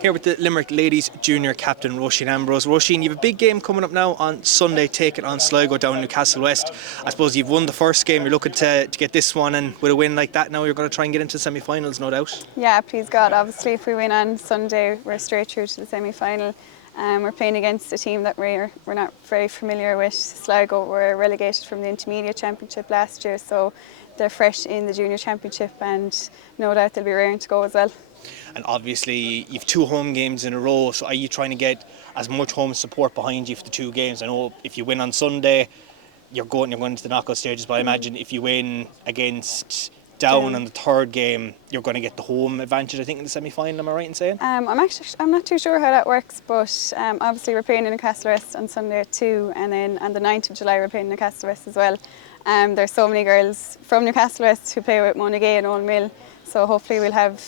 Here with the Limerick Ladies Junior captain Roisin Ambrose. Roisin, you have a big game coming up now on Sunday, taking on Sligo down in Newcastle West. I suppose you've won the first game, you're looking to get this one, and with a win like that now you're going to try and get into the semi-finals, no doubt. Yeah, please God. Obviously if we win on Sunday we're straight through to the semi-final. We're playing against a team that we're not very familiar with. Sligo were relegated from the Intermediate Championship last year, so they're fresh in the Junior Championship and no doubt they'll be raring to go as well. And obviously you've two home games in a row, so are you trying to get as much home support behind you for the two games? I know if you win on Sunday you're going into the knockout stages, but I imagine if you win against Down on the third game you're going to get the home advantage, I think, in the semi-final. Am I right in saying? I'm not too sure how that works, but obviously we're playing in Newcastle West on Sunday at 2, and then on the 9th of July we're playing Newcastle West as well. There's so many girls from Newcastle West who play with Monaghan and Old Mill, so hopefully we'll have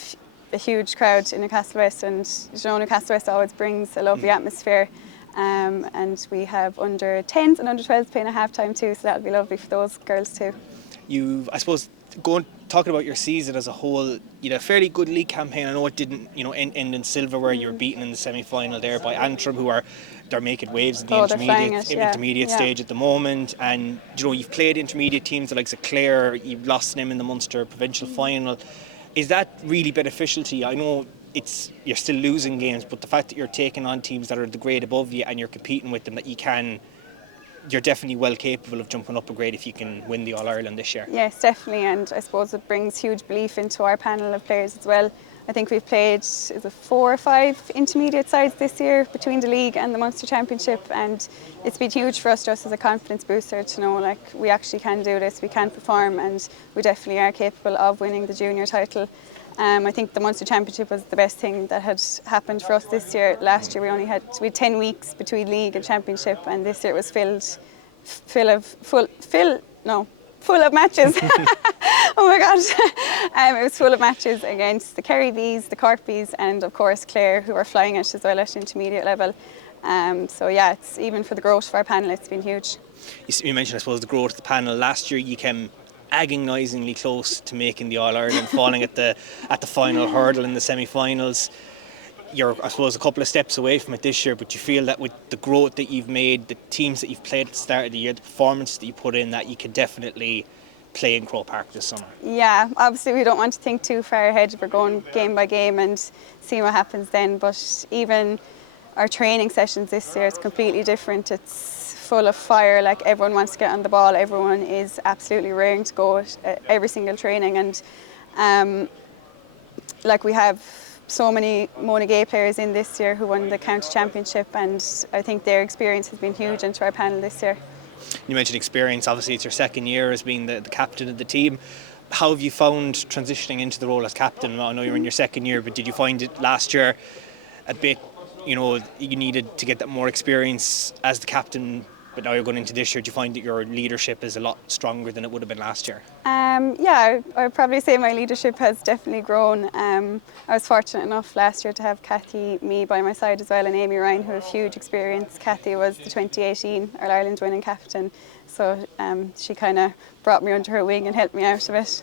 a huge crowd in Newcastle West, and Newcastle West always brings a lovely atmosphere, and we have under 10s and under 12s playing at half time too, so that'll be lovely for those girls too. I suppose, talking about your season as a whole, you had a fairly good league campaign. I know it didn't end in silverware. You were beaten in the semi-final there by Antrim, they're making waves at the intermediate stage at the moment, and you've played intermediate teams like Clare, you've lost them in the Munster provincial final. Is that really beneficial to you? I know you're still losing games, but the fact that you're taking on teams that are the grade above you and you're competing with them, you're definitely well capable of jumping up a grade if you can win the All-Ireland this year. Yes, definitely, and I suppose it brings huge belief into our panel of players as well. I think we've played 4 or 5 intermediate sides this year between the league and the Munster Championship, and it's been huge for us just as a confidence booster to know we actually can do this, we can perform, and we definitely are capable of winning the junior title. I think the Munster Championship was the best thing that had happened for us this year. Last year we had 10 weeks between league and championship, and this year it was full of matches. Oh my God. It was full of matches against the Kerry Bees, the Cork Bees, and of course Clare, who are flying it as well at intermediate level. So yeah, it's even for the growth of our panel, it's been huge. You mentioned, I suppose, the growth of the panel. Last year you came agonisingly close to making the All-Ireland, falling at the final hurdle in the semi-finals. You're, I suppose, a couple of steps away from it this year, but you feel that with the growth that you've made, the teams that you've played at the start of the year, the performances that you put in, that you could definitely play in Croke Park this summer? Yeah, obviously we don't want to think too far ahead. We're going game by game and seeing what happens then, but even our training sessions this year is completely different. It's full of fire, everyone wants to get on the ball, everyone is absolutely raring to go at every single training, and we have so many Mona Gay players in this year who won the county championship, and I think their experience has been huge into our panel this year. You mentioned experience, obviously it's your second year as being the captain of the team. How have you found transitioning into the role as captain? I know you're in your second year, but did you find it last year a bit, you needed to get that more experience as the captain, but now you're going into this year? Do you find that your leadership is a lot stronger than it would have been last year? Yeah, I would probably say my leadership has definitely grown. I was fortunate enough last year to have Kathy, me by my side as well, and Amy Ryan, who have huge experience. Kathy was the 2018 All-Ireland winning captain, so she kind of brought me under her wing and helped me out of it.